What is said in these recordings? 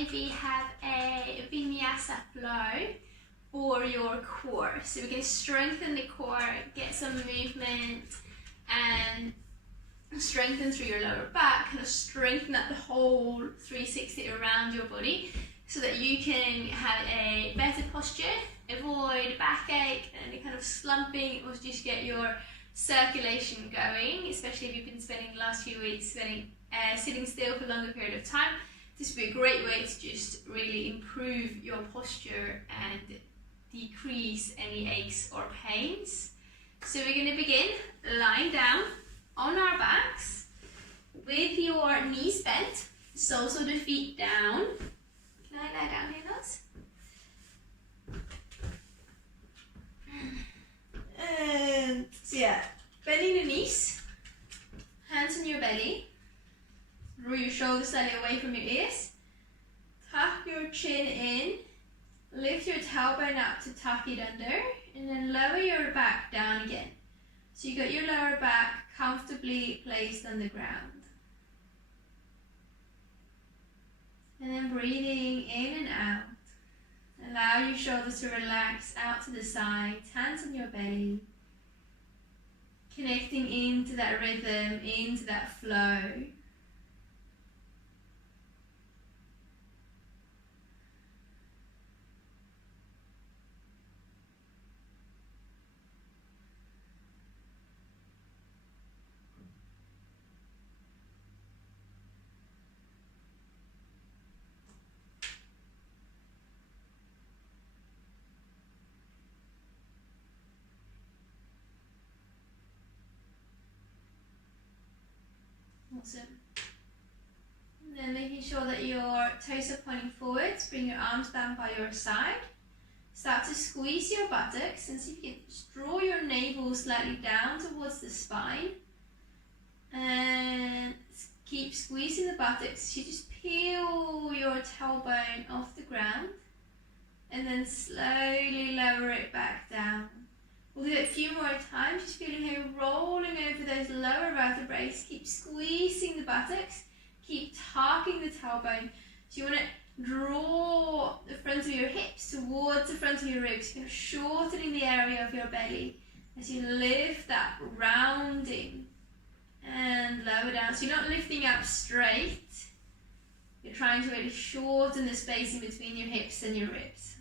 maybe have a Vinyasa flow for your core. So we're going to strengthen the core, get some movement and strengthen through your lower back, kind of strengthen up the whole 360 around your body so that you can have a better posture, avoid backache and any kind of slumping, or just get your circulation going, especially if you've been spending the last few weeks sitting still for a longer period of time. This would be a great way to just really improve your posture and decrease any aches or pains. So we're going to begin lying down on our backs with your knees bent, soles of the feet down. Can I lie down here, Nose? And so yeah, bending the knees, hands on your belly, roll your shoulders slightly away from your ears, tuck your chin in, lift your tailbone up to tuck it under, and then lower your back down again. So you got your lower back comfortably placed on the ground. And then breathing in and out. Allow your shoulders to relax out to the sides, hands on your belly. Connecting into that rhythm, into that flow. Awesome. And then making sure that your toes are pointing forwards, bring your arms down by your side. Start to squeeze your buttocks and see if you can just draw your navel slightly down towards the spine. And keep squeezing the buttocks. You just peel your tailbone off the ground and then slowly lower it back down. We'll do it a few more times, just feeling how you're rolling over those lower vertebrae. Keep squeezing the buttocks, keep tucking the tailbone. So you want to draw the front of your hips towards the front of your ribs, kind of shortening the area of your belly as you lift that, rounding and lower down. So you're not lifting up straight, you're trying to really shorten the space in between your hips and your ribs.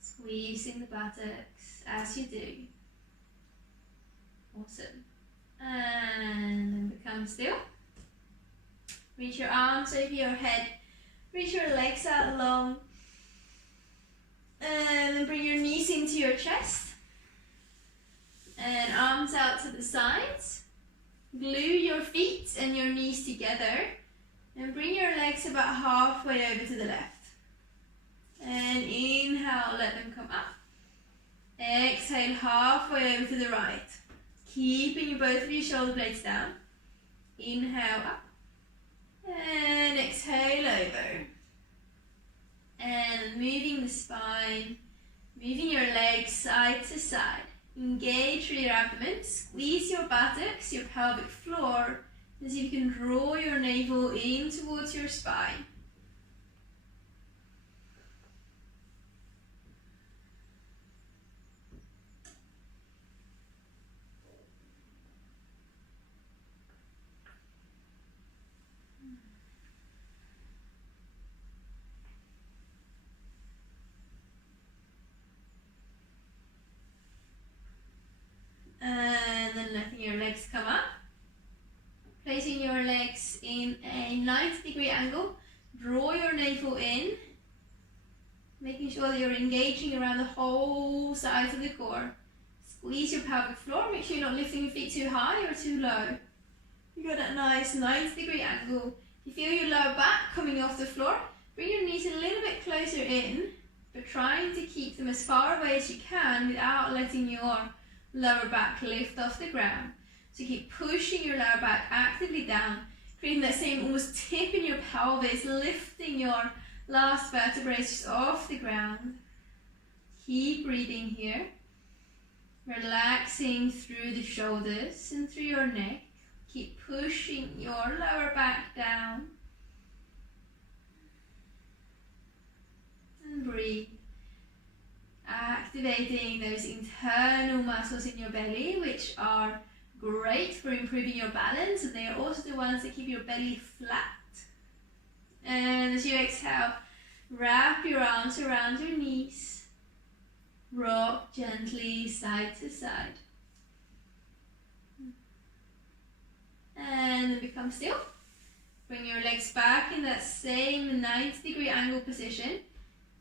Squeezing the buttocks as you do. Awesome. And then become still. Reach your arms over your head. Reach your legs out long. And then bring your knees into your chest. And arms out to the sides. Glue your feet and your knees together. And bring your legs about halfway over to the left. And inhale, let them come up. Exhale, halfway over to the right. Keeping both of your shoulder blades down. Inhale up. And exhale over. And moving the spine, moving your legs side to side. Engage through your abdomen. Squeeze your buttocks, your pelvic floor. And see if you can draw your navel in towards your spine. And then letting your legs come up. Placing your legs in a 90-degree angle. Draw your navel in. Making sure that you're engaging around the whole sides of the core. Squeeze your pelvic floor. Make sure you're not lifting your feet too high or too low. You got that nice 90-degree angle. If you feel your lower back coming off the floor, bring your knees a little bit closer in, but trying to keep them as far away as you can without letting your lower back lift off the ground. So keep pushing your lower back actively down, creating that same almost tip in your pelvis, lifting your last vertebrae just off the ground. Keep breathing here. Relaxing through the shoulders and through your neck. Keep pushing your lower back down. And breathe. Activating those internal muscles in your belly, which are great for improving your balance, and they are also the ones that keep your belly flat. And as you exhale, wrap your arms around your knees. Rock gently side to side. And then become still. Bring your legs back in that same 90-degree angle position.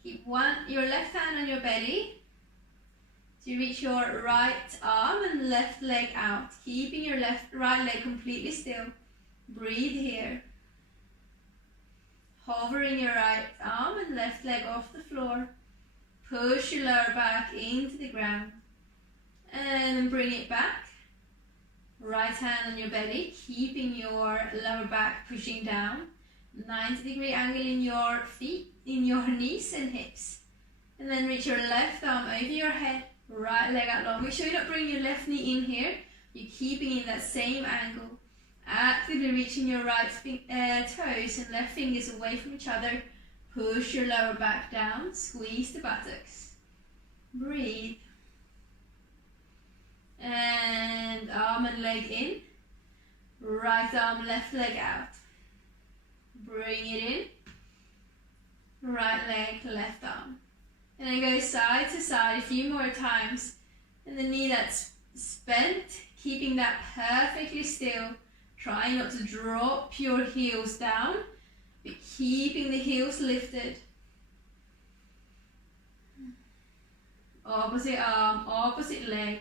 Keep your left hand on your belly. So you reach your right arm and left leg out, keeping your right leg completely still. Breathe here. Hovering your right arm and left leg off the floor. Push your lower back into the ground. And then bring it back. Right hand on your belly, keeping your lower back pushing down. 90-degree angle in your feet, in your knees and hips. And then reach your left arm over your head, right leg out long. Make sure you don't bring your left knee in here. You're keeping in that same angle. Actively reaching your right toes and left fingers away from each other. Push your lower back down, squeeze the buttocks. Breathe. And arm and leg in. Right arm, left leg out. Bring it in. Right leg, left arm. And then go side to side a few more times. And the knee that's spent, keeping that perfectly still. Try not to drop your heels down, but keeping the heels lifted. Opposite arm, opposite leg.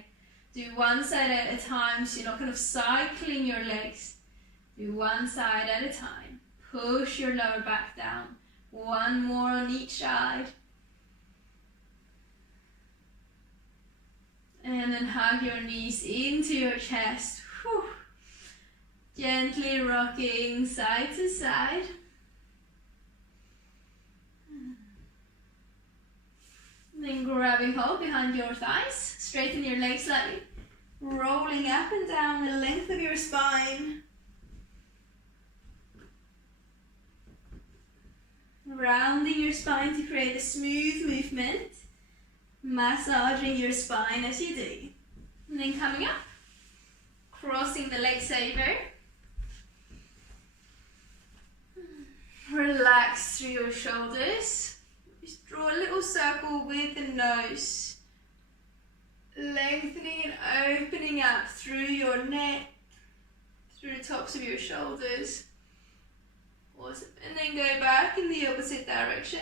Do one side at a time, so you're not kind of cycling your legs. Do one side at a time. Push your lower back down. One more on each side. And then hug your knees into your chest. Whew. Gently rocking side to side. And then grabbing hold behind your thighs. Straighten your legs slightly. Rolling up and down the length of your spine. Rounding your spine to create a smooth movement. Massaging your spine as you do. And then coming up. Crossing the legs over. Relax through your shoulders. Just draw a little circle with the nose. Lengthening and opening up through your neck, through the tops of your shoulders. Awesome. And then go back in the opposite direction.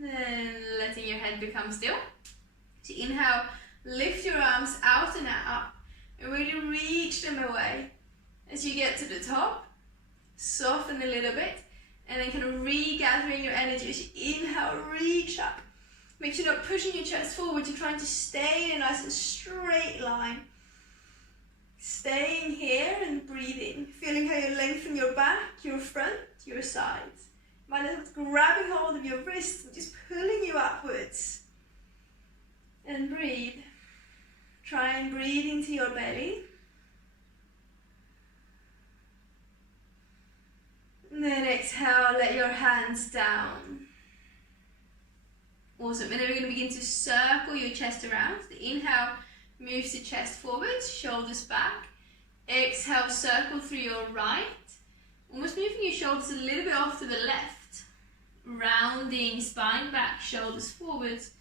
And then letting your head become still. So inhale, lift your arms out and up, and really reach them away. As you get to the top, soften a little bit, and then kind of regathering your energy as you inhale, reach up. Make sure you're not pushing your chest forward, you're trying to stay in a nice and straight line. Staying here and breathing, feeling how you lengthen your back, your front, your sides. Mind is grabbing hold of your wrists and just pulling you upwards. And breathe. Try and breathe into your belly. And then exhale, let your hands down. Awesome. And then we're going to begin to circle your chest around. The inhale moves the chest forward, shoulders back. Exhale, circle through your right. Almost moving your shoulders a little bit off to the left. Rounding spine back, shoulders forwards.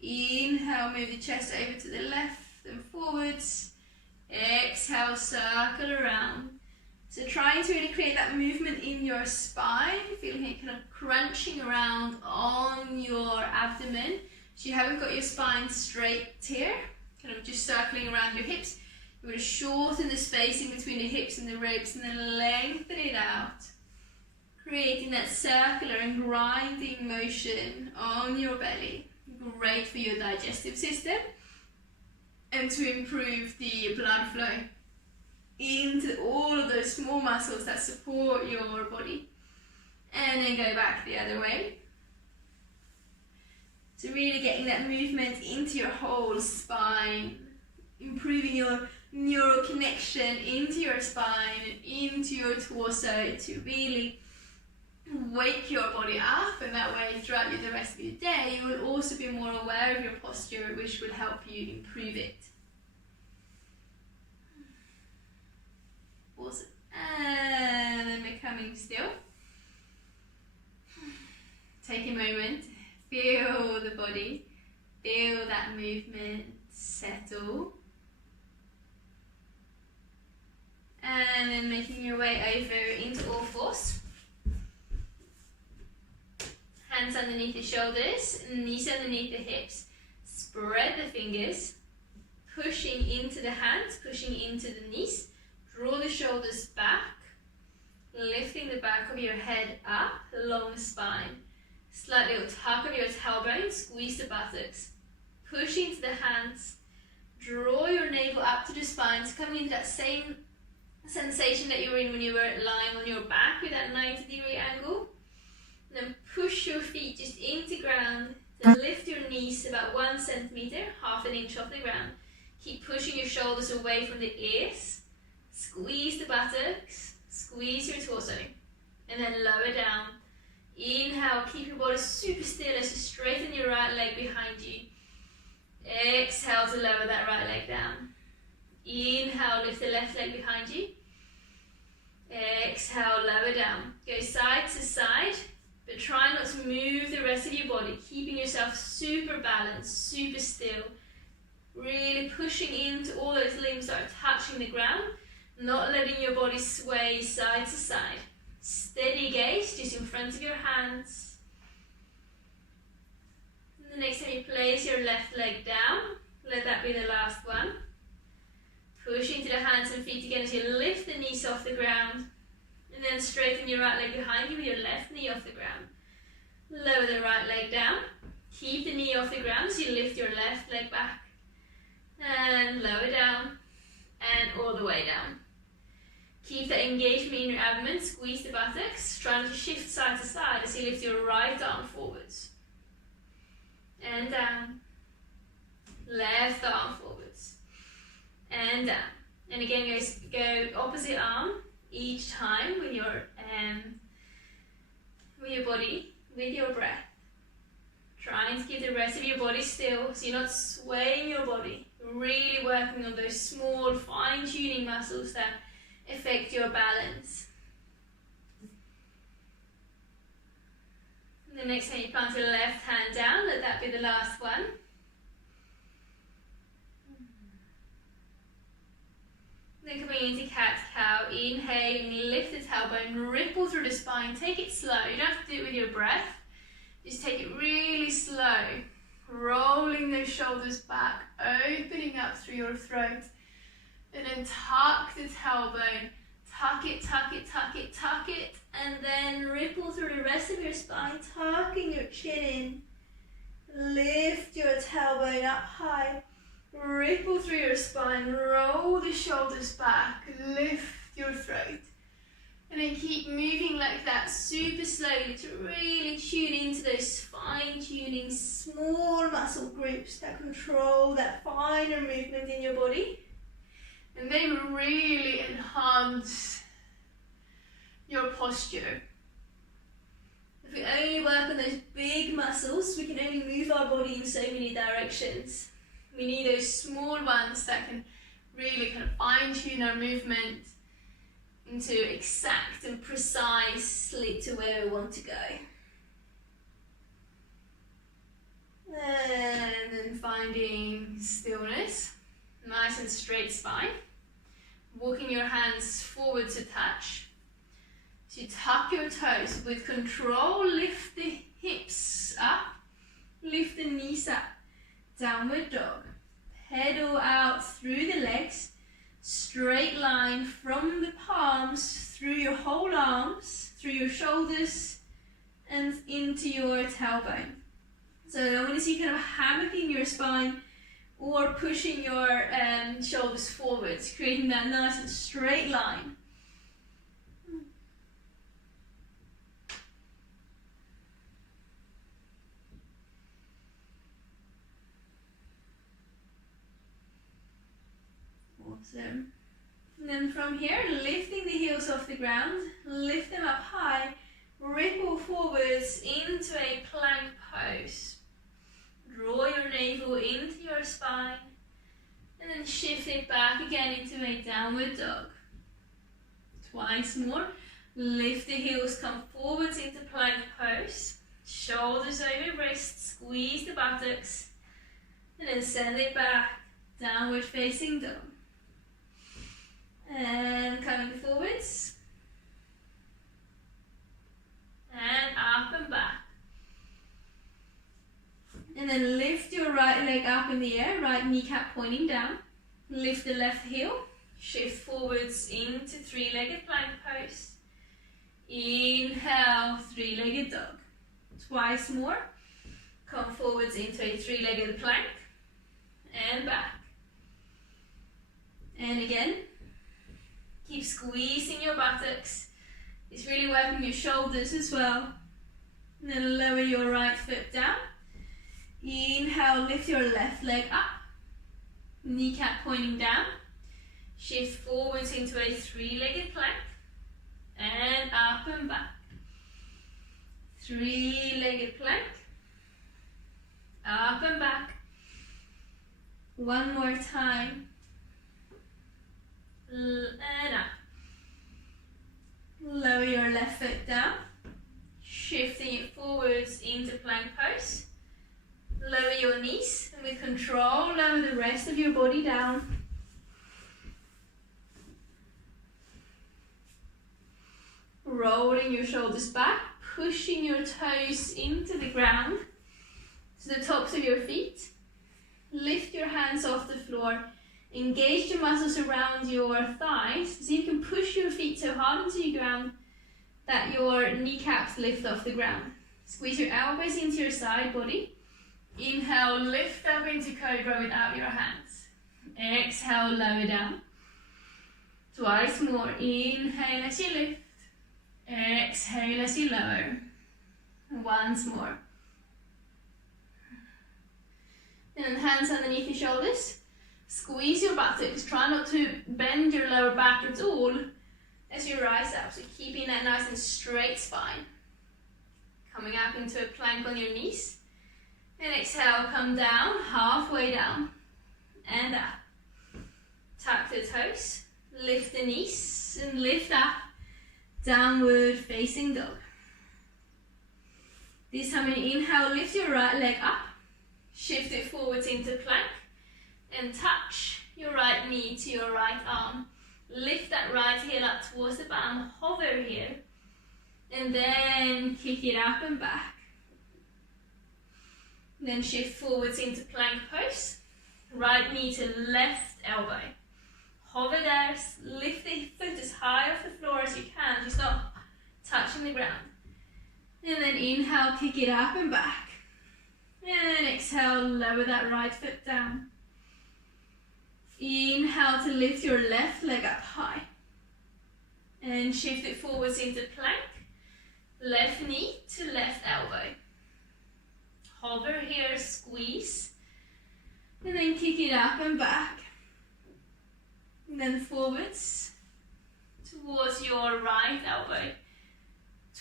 Inhale, move the chest over to the left and forwards. Exhale, circle around. So trying to really create that movement in your spine, feeling it kind of crunching around on your abdomen. So you haven't got your spine straight here, kind of just circling around your hips. You're going to shorten the space in between the hips and the ribs and then lengthen it out. Creating that circular and grinding motion on your belly. Great for your digestive system and to improve the blood flow into all of those small muscles that support your body. and then go back the other way. So really getting that movement into your whole spine, improving your neural connection into your spine and into your torso to really wake your body up, and that way throughout the rest of your day you will also be more aware of your posture, which will help you improve it. Awesome. And then becoming still. Take a moment, feel the body, feel that movement settle. And then making your way over into all fours. Hands underneath the shoulders, knees underneath the hips. Spread the fingers, pushing into the hands, pushing into the knees. Draw the shoulders back, lifting the back of your head up, long spine. Slight little tuck of your tailbone, squeeze the buttocks. Push into the hands, draw your navel up to the spine, so coming into that same sensation that you were in when you were lying on your back with that 90-degree angle. And then push your feet just into ground, then lift your knees about 1 centimeter, half an inch off the ground. Keep pushing your shoulders away from the ears. Squeeze the buttocks, squeeze your torso, and then lower down. Inhale, keep your body super still as you straighten your right leg behind you. Exhale to lower that right leg down. Inhale, lift the left leg behind you. Exhale, lower down. Go side to side, but try not to move the rest of your body, keeping yourself super balanced, super still. Really pushing into all those limbs that are touching the ground, not letting your body sway side to side. Steady gaze, just in front of your hands. And the next time you place your left leg down, let that be the last one. Push into the hands and feet again as you lift the knees off the ground. And then straighten your right leg behind you with your left knee off the ground. Lower the right leg down. Keep the knee off the ground as you lift your left leg back. And lower down. And all the way down. Keep that engagement in your abdomen. Squeeze the buttocks. Trying to shift side to side as you lift your right arm forwards. And down. Left arm forwards. And down. And again, go opposite arm each time with your body, with your breath. Trying to keep the rest of your body still so you're not swaying your body. Really working on those small fine-tuning muscles that affect your balance. And the next time you plant your left hand down, let that be the last one. Then coming into cat-cow, inhaling, lift the tailbone, ripple through the spine, take it slow. You don't have to do it with your breath, just take it really slow. Rolling those shoulders back, opening up through your throat, and then tuck the tailbone, tuck it, tuck it, tuck it, tuck it, and then ripple through the rest of your spine, tucking your chin in. Lift your tailbone up high. Ripple through your spine, roll the shoulders back, lift your throat. And then keep moving like that super slowly to really tune into those fine-tuning small muscle groups that control that finer movement in your body. And they will really enhance your posture. If we only work on those big muscles, we can only move our body in so many directions. We need those small ones that can really kind of fine-tune our movement into exact and precisely to where we want to go. And then finding stillness, nice and straight spine. Walking your hands forward to touch. So you tuck your toes with control, lift the hips up, lift the knees up. Downward dog. Pedal out through the legs. Straight line from the palms through your whole arms, through your shoulders, and into your tailbone. So I want to see kind of hammocking your spine or pushing your shoulders forwards, creating that nice and straight line. Awesome. And then from here, lifting the heels off the ground, lift them up high, ripple forwards into a plank pose. Draw your navel into your spine, and then shift it back again into a downward dog. Twice more. Lift the heels, come forwards into plank pose. Shoulders over wrists, squeeze the buttocks, and then send it back, downward facing dog. And coming forwards, and up and back. And then lift your right leg up in the air, right kneecap pointing down. Lift the left heel, shift forwards into three-legged plank pose. Inhale, three-legged dog. Twice more. Come forwards into a three-legged plank, and back. And again, keep squeezing your buttocks. It's really working your shoulders as well. And then lower your right foot down. Inhale, lift your left leg up. Kneecap pointing down. Shift forwards into a three-legged plank. And up and back. Three-legged plank. Up and back. One more time. And up. Lower your left foot down. Shifting it forwards into plank pose. Lower your knees, and with control, lower the rest of your body down. Rolling your shoulders back, pushing your toes into the ground, to the tops of your feet. Lift your hands off the floor. Engage the muscles around your thighs, so you can push your feet so hard into the ground that your kneecaps lift off the ground. Squeeze your elbows into your side body. Inhale, lift up into cobra without your hands. Exhale, lower down. Twice more. Inhale as you lift. Exhale as you lower. Once more. And then hands underneath your shoulders. Squeeze your buttocks. Try not to bend your lower back at all as you rise up. So keeping that nice and straight spine. Coming up into a plank on your knees. And exhale, come down, halfway down. And up. Tuck the toes. Lift the knees and lift up. Downward facing dog. This time when you inhale, lift your right leg up. Shift it forwards into plank. And touch your right knee to your right arm. Lift that right heel up towards the bum. Hover here. And then kick it up and back. Then shift forwards into plank pose. Right knee to left elbow. Hover there, lift the foot as high off the floor as you can, just not touching the ground. And then inhale, kick it up and back. And then exhale, lower that right foot down. Inhale to lift your left leg up high. And shift it forwards into plank. Left knee to left elbow. Hover here, squeeze. And then kick it up and back. And then forwards towards your right elbow.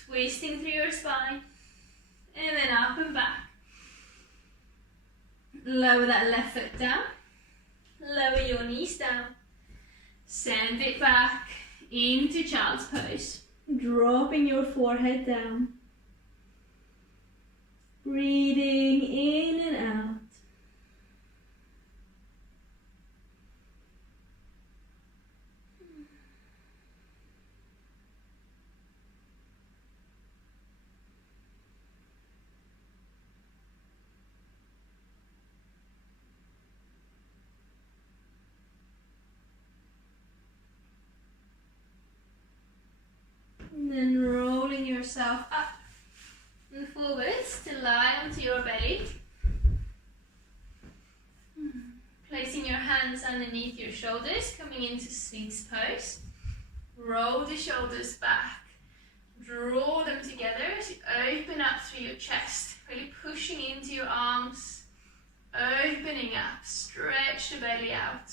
Twisting through your spine. And then up and back. Lower that left foot down. Lower your knees down. Send it back into child's pose. Dropping your forehead down. Breathing in and out. And then rolling yourself up and forwards to lie onto your belly. Placing your hands underneath your shoulders, coming into Sphinx pose. Roll the shoulders back. Draw them together as you open up through your chest. Really pushing into your arms. Opening up. Stretch the belly out.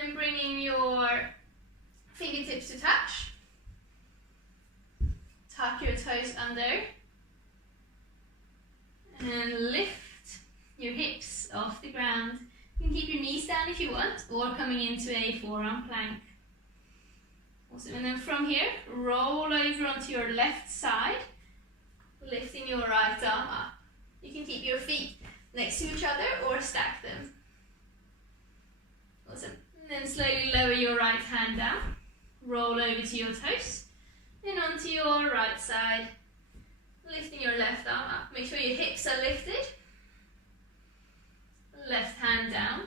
then bringing your fingertips to touch. Tuck your toes under. And lift your hips off the ground. You can keep your knees down if you want, or coming into a forearm plank. Awesome. And then from here, roll over onto your left side, lifting your right arm up. You can keep your feet next to each other or stack them. Awesome. And then slowly lower your right hand down, roll over to your toes, and onto your right side, lifting your left arm up. Make sure your hips are lifted. Left hand down,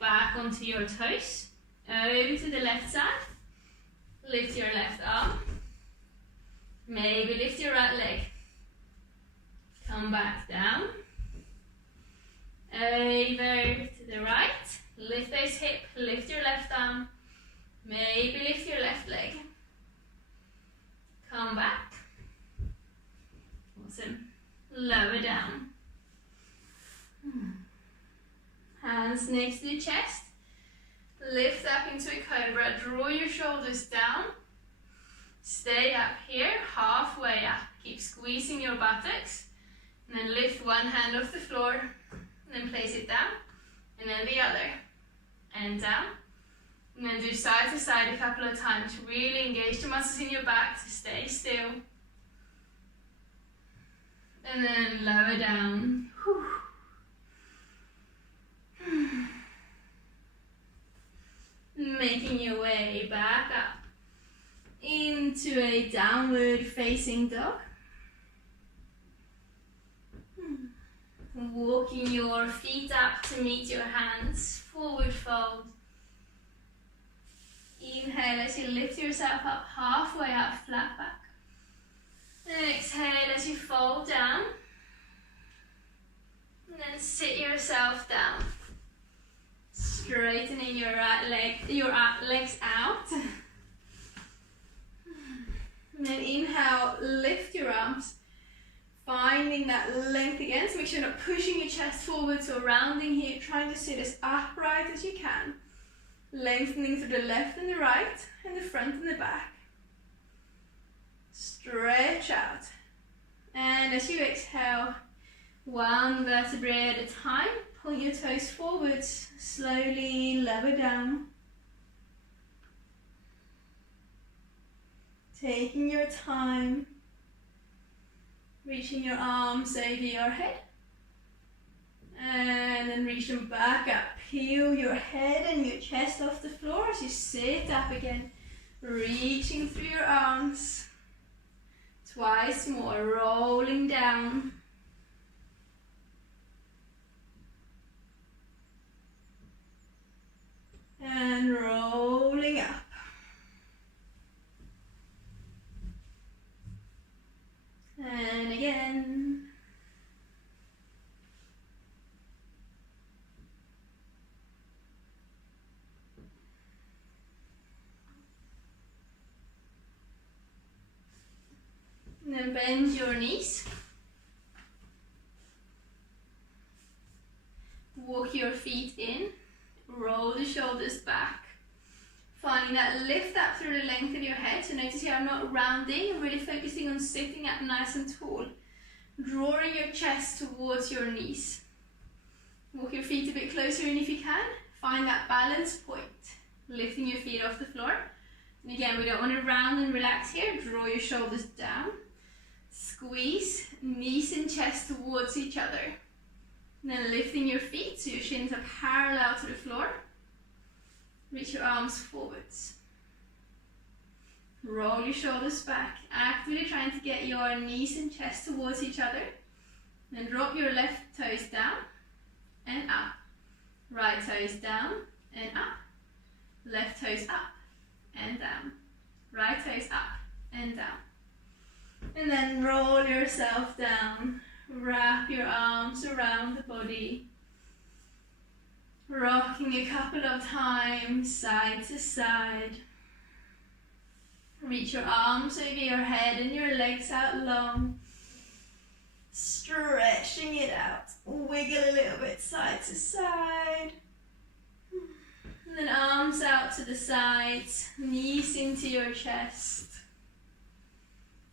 back onto your toes, over to the left side, lift your left arm, maybe lift your right leg, come back down, over to the right, lift those hips, lift your left arm, maybe lift your left leg, come back, awesome, lower down. Hands next to the chest, lift up into a cobra, draw your shoulders down, stay up here, halfway up, keep squeezing your buttocks, and then lift one hand off the floor, and then place it down, and then the other, and down, and then do side to side a couple of times, really engage the muscles in your back to stay still, and then lower down. Whew. Making your way back up into a downward facing dog. Walking your feet up to meet your hands, forward fold. Inhale as you lift yourself up, halfway up, flat back. And exhale as you fold down. And then sit yourself down. Straightening your right leg, your legs out. And then inhale, lift your arms, finding that length again. So make sure you're not pushing your chest forward, so rounding here, trying to sit as upright as you can. Lengthening through the left and the right, and the front and the back. Stretch out. And as you exhale, one vertebrae at a time, point your toes forwards, slowly lower down. Taking your time, reaching your arms over your head. And then reach them back up. Peel your head and your chest off the floor as you sit up again. Reaching through your arms. Twice more, rolling down. And rolling up. And again. And then bend your knees. Walk your feet in. Roll the shoulders back. Finding that lift up through the length of your head. So notice here I'm not rounding, I'm really focusing on sitting up nice and tall. Drawing your chest towards your knees. Walk your feet a bit closer in if you can. Find that balance point. Lifting your feet off the floor. And again, we don't want to round and relax here. Draw your shoulders down. Squeeze knees and chest towards each other. And then lifting your feet so your shins are parallel to the floor. Reach your arms forwards. Roll your shoulders back. Actively trying to get your knees and chest towards each other. Then drop your left toes down and up. Right toes down and up. Left toes up and down. Right toes up and down. And then roll yourself down. Wrap your arms around the body. Rocking a couple of times, side to side. Reach your arms over your head and your legs out long. Stretching it out. Wiggle a little bit side to side. And then arms out out to the sides, knees into your chest.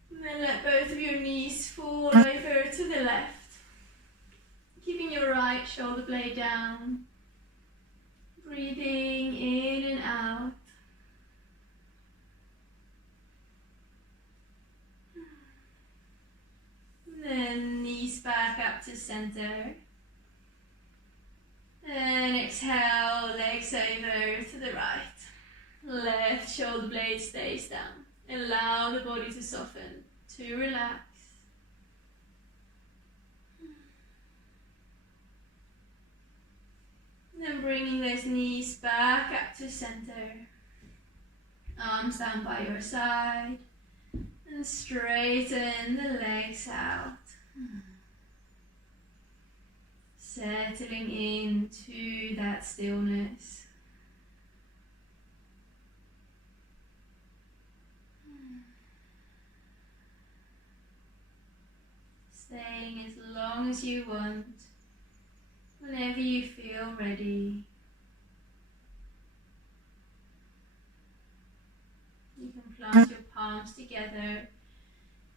And then let both of your knees fall over to the left. Keeping your right shoulder blade down. Breathing in and out. Then knees back up to center. And exhale, legs over to the right. Left shoulder blade stays down. Allow the body to soften, to relax. Then bringing those knees back up to center. Arms down by your side. And straighten the legs out. Settling into that stillness. Staying as long as you want, whenever you feel ready. You can plant your palms together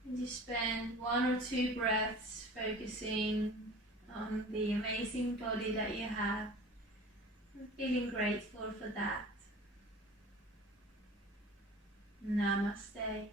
and just spend 1 or 2 breaths focusing on the amazing body that you have. I'm feeling grateful for that. Namaste.